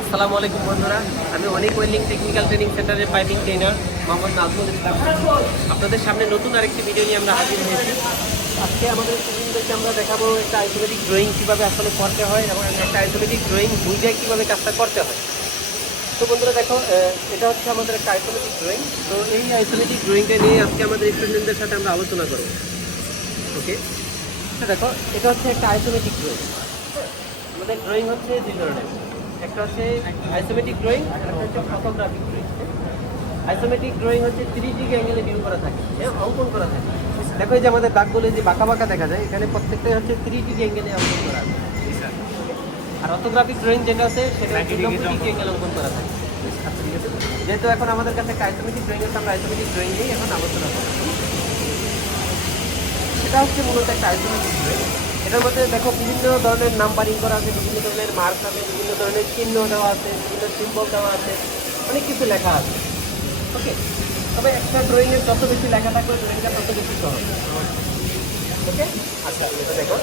আসসালামু আলাইকুম বন্ধুরা। আমি অনেক ওয়েল্ডিং টেকনিক্যাল ট্রেনিং সেন্টারের পাইপিং ট্রেনার মোহাম্মদ নাজমুল ইসলাম। আপনাদের সামনে নতুন আরেকটি ভিডিও নিয়ে আমরা হাজির হয়েছি। আজকে আমাদের স্টুডেন্টদেরকে আমরা দেখাবো একটা আইসোমেটিক ড্রয়িং কীভাবে আসলে করতে হয় এবং একটা আইসোমেটিক ড্রয়িং বুঝে কীভাবে কাজটা করতে হয়। তো বন্ধুরা দেখো এটা হচ্ছে আমাদের একটা আইসোমেটিক ড্রয়িং তো এই আইসোমেটিক ড্রয়িংটা নিয়ে আজকে আমাদের স্টুডেন্টদের সাথে আমরা আলোচনা করব। ওকে দেখো, এটা হচ্ছে একটা আইসোমেটিক ড্রয়িং আমাদের ড্রয়িং হচ্ছে দুই ধরনের। একটা হচ্ছে আইসোমেটিক ড্রয়িং আর একটা হচ্ছে ফটোগ্রাফিক ড্রয়িং আইসোমেটিক ড্রয়িং হচ্ছে থ্রি ডিগ্রি অ্যাঙ্গেলে ভিউ করা থাকে হ্যাঁ অঙ্কন করা থাকে। দেখো যে আমাদের দাগগুলো যে বাঁকা বাঁকা দেখা যায় এখানে প্রত্যেকটাই হচ্ছে থ্রি ডিগ্রি অ্যাঙ্গেলে অঙ্কন করা আছে। আর অটোগ্রাফিক ড্রয়িং যেটা আছে সেটা হচ্ছে নব্বই ডিগ্রি অ্যাঙ্গেলে অঙ্কন করা থাকে। যেহেতু এখন আমাদের কাছে একটা আইসোমেটিক ড্রয়িং আছে আমরা আইসোমেটিক ড্রয়িং নিয়ে এখন আলোচনা করব। এটা হচ্ছে মূলত একটা আইসোমেটিক ড্রয়িং এটার মধ্যে দেখো বিভিন্ন ধরনের নাম্বারিং করা আছে, বিভিন্ন ধরনের মার্ক আছে, বিভিন্ন ধরনের চিহ্ন দেওয়া আছে, বিভিন্ন সিম্বল দেওয়া আছে, অনেক কিছু লেখা আছে। ওকে তবে একটা ড্রয়িংয়ের যত বেশি লেখা থাকবে ড্রয়িংটা তত বেশি সহজ। ওকে আচ্ছা এটা দেখো।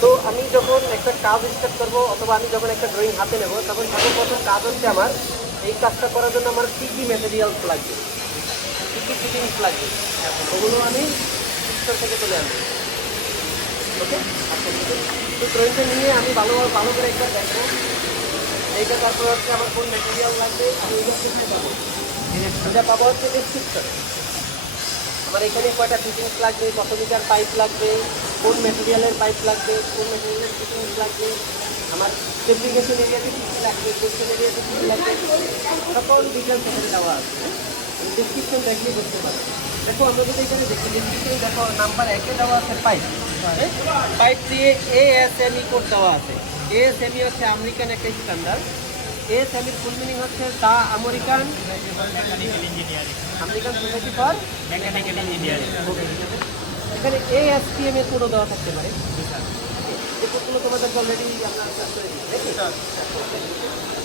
তো আমি যখন একটা কাজ স্টার্ট করব, অথবা আমি যখন একটা ড্রয়িং হাতে নেব, তখন সর্বপ্রথম কাজ হচ্ছে আমার এই কাজটা করার জন্য আমার কী কী ম্যাটেরিয়ালস লাগবে? কী কী ফিটিংস লাগবে? ওগুলো আমি স্টোর থেকে তুলে আনব। আচ্ছা তো ড্রয়িংটা নিয়ে আমি ভালো ভালো করে একবার দেখব। এইটা তারপর হচ্ছে আমার কোন ম্যাটেরিয়াল লাগবে, আমি এইটা কোথায় পাবো? এটা পাবো হচ্ছে ডেসক্রিপশন আমার এখানে কয়টা ফিটিংস লাগবে, কত মিটার পাইপ লাগবে, কোন ম্যাটেরিয়ালের পাইপ লাগবে, কোন ম্যাটেরিয়ালের ফিটিংস লাগবে, আমার ফেব্রিকেশন এরিয়াতে কী কী লাগবে কোশ্চেন এরিয়াতে কী কী লাগবে, সকল ডিটেলস এখানে দেওয়া আছে। ডিসক্রিপশন দেখলে বুঝতে পারবে। দেখো, আমরা যদি এখানে দেখি ডিসক্রিপশন দেখো নাম্বার একে দেওয়া আছে পাইপ পাইপ দিয়ে এ এস এম কোড দেওয়া আছে। এ এস এম ই হচ্ছে আমেরিকান একটা স্ট্যান্ডার্ড এ এস এম ইর ফুল মিনিং হচ্ছে the American American society for এখানে এ এস টি এম এর কোডও দেওয়া থাকতে পারে। এই কোডগুলো তোমাদেরকে অলরেডি দিচ্ছি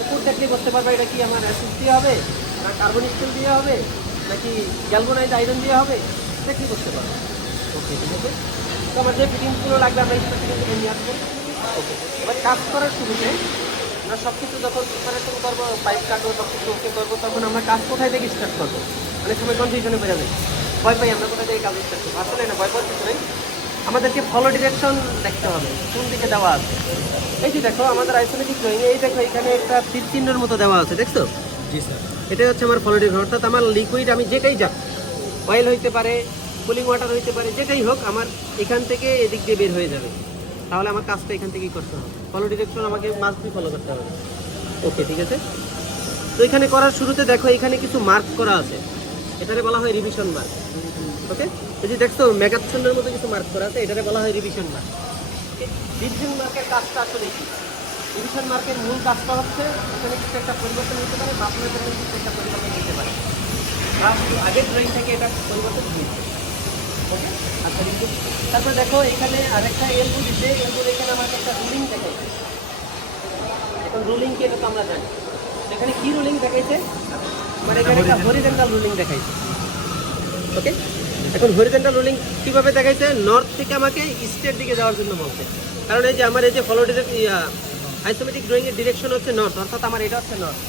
কোড দেখলে বুঝতে পারবে এটা কি আমার অ্যাসিড দিয়ে হবে, না কার্বন হবে, নাকি গ্যালবোনাইজ আয়রন দিয়ে হবে, দেখলে বুঝতে পারবে। ওকে ঠিক আছে? তো আমার যে ফিটিংসগুলো লাগবে আমরা স্পেসিফিকগুলো নিয়ে আসব। ওকে এবার কাজ করার শুরুতে আমরা সব কিছু যখন প্রিপারেশন করব পাইপ কাটবো সব কিছু ওকে করব তখন আমরা কাজ কোথায় থেকে স্টার্ট করব? অনেক সময় কনফিউশনে বেড়ে যায় ভয় পাই আমরা কোথায় থেকে কাজ স্টার্ট করব। আসলে না ভয় পাওয়ার কিছু নেই। আমাদেরকে ফলো ডিরেকশন দেখতে হবে কোন দিকে দেওয়া আছে। এই যে দেখো আমাদের আইসোলেটিক ড্রয়িং এই দেখো এখানে একটা তীর চিহ্নের মতো দেওয়া আছে দেখছ? জি স্যার। এটাই হচ্ছে আমার ফলো ডিরেকশন অর্থাৎ আমার লিকুইড আমি যেটাই যাক অয়েল হইতে পারে কুলিং ওয়াটার হইতে পারে, যেটাই হোক, আমার এখান থেকে এদিক দিয়ে বের হয়ে যাবে। তাহলে আমার কাজটা এখান থেকেই করতে হবে। ফলো ডিরেকশন আমাকে মাস্ট বি ফলো করতে হবে। ওকে ঠিক আছে? তো এখানে করার শুরুতে দেখো, এখানে কিছু মার্ক করা আছে। এটারে বলা হয় রিভিশন মার্ক ওকে এই যে দেখছ মেগাথনের মতো কিছু মার্ক করা আছে, এটারে বলা হয় রিভিশন মার্ক রিভিশন মার্কের কাজটা আসলে কি? রিভিশন মার্কের মূল কাজটা হচ্ছে, এখানে কিছু একটা পরিবর্তন হতে পারে মাপনের জন্য কিছু একটা পরিবর্তন হতে পারে। আগের ড্রয়িং থেকে এটা পরিবর্তন আচ্ছা তারপর দেখো, এখানে আরেকটা এলবু দিচ্ছে এলবুর এখানে আমাকে একটা রুলিং দেখাইছে এখন রুলিং কি, এটা তো আমরা জানি। এখানে কি রুলিং দেখাইছে? মানে এখানে একটা হরিজেন্টাল রুলিং দেখাইছে। ওকে এখন হরিজেন্টাল রুলিং কীভাবে দেখাইছে? নর্থ থেকে আমাকে ইস্টের দিকে যাওয়ার জন্য বলছে। কারণ এই যে আমার এই যে ফলো ডিরেক্ট আইসোমেটিক ড্রয়িং এর ডিরেকশন হচ্ছে নর্থ অর্থাৎ আমার এটা হচ্ছে নর্থ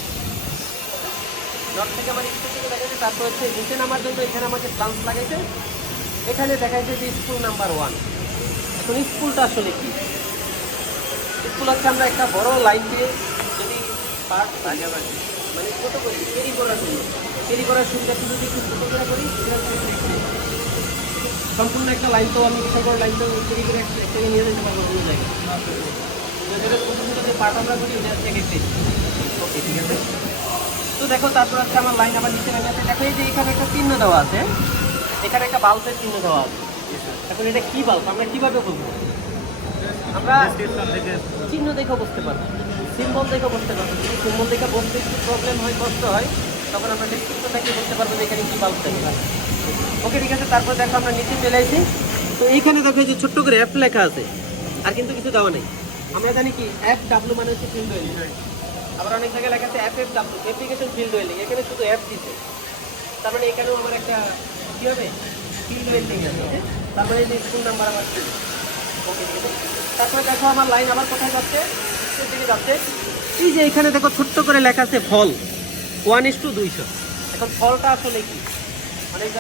নর্থ থেকে আমার ইস্টের দিকে দেখাইছে, তারপর হচ্ছে নিচে নামার জন্য এখানে আমাকে প্লান্স লাগাইছে। এখানে দেখা দেখাইছে যে স্কুল নাম্বার ওয়ান। এখন স্কুলটা আসলে কি? স্কুল হচ্ছে আমরা একটা বড় লাইন দিয়ে যদি পার্ট ভাগাভাগি মানে ছোটো করি ক্যারি করার জন্য ক্যারি করার সুবিধা শুধু যদি একটু ছোটো করে করি। সম্পূর্ণ একটা লাইন তো আমি বিশাল বড় লাইন তো ক্যারি করে একটা থেকে নিয়ে যেতে পারব কোনো জায়গায়। ছোটো ছোটো যে পার্ট আমরা করি এটা হচ্ছে এক একটা ওকে ঠিক আছে। তো দেখো তারপর হচ্ছে আমার লাইন আবার নিচে নেমে আছে। দেখো এই যে এখানে একটা চিহ্ন দেওয়া আছে এখানে একটা বাল্বের চিহ্ন দেওয়া আছে। এখন এটা কি বাল্ব আমরা কীভাবে বুঝব আমরা চিহ্ন দেখে বুঝতে পারব। সিম্বল দেখে বুঝতে পারব। যদি সিম্বল দেখে বুঝতে একটু প্রবলেম হয়, কষ্ট হয়, তখন আমরা ডেসক্রিপশন দেখে বুঝতে পারব যে এখানে কি বাল্ব থাকে ওকে ঠিক আছে, তারপর দেখো আমরা নিচে চলে আসি। তো এইখানে দেখো যে ছোট্ট করে অ্যাপ লেখা আছে, আর কিন্তু কিছু দেওয়া নেই। আমরা জানি কি অ্যাপ ডাব্লু মানে হচ্ছে ফিল্ড ওয়েলিং আবার অনেক জায়গায় লেখা আছে app F W application field welding এখানে শুধু অ্যাপ দিচ্ছে তার মানে এখানেও আমার একটা কী হবে? ফিল্ড ওয়েল্ডিং এই যে স্কুল নাম্বার আমার ওকে তারপরে দেখো আমার লাইন আবার কোথায় যাচ্ছে? দিকে যাচ্ছে। এই যে এখানে দেখো ছোট্ট করে লেখা আছে ফল। ওয়ান ইস টু দুইশো। এখন ফলটা আসলে কি? মানে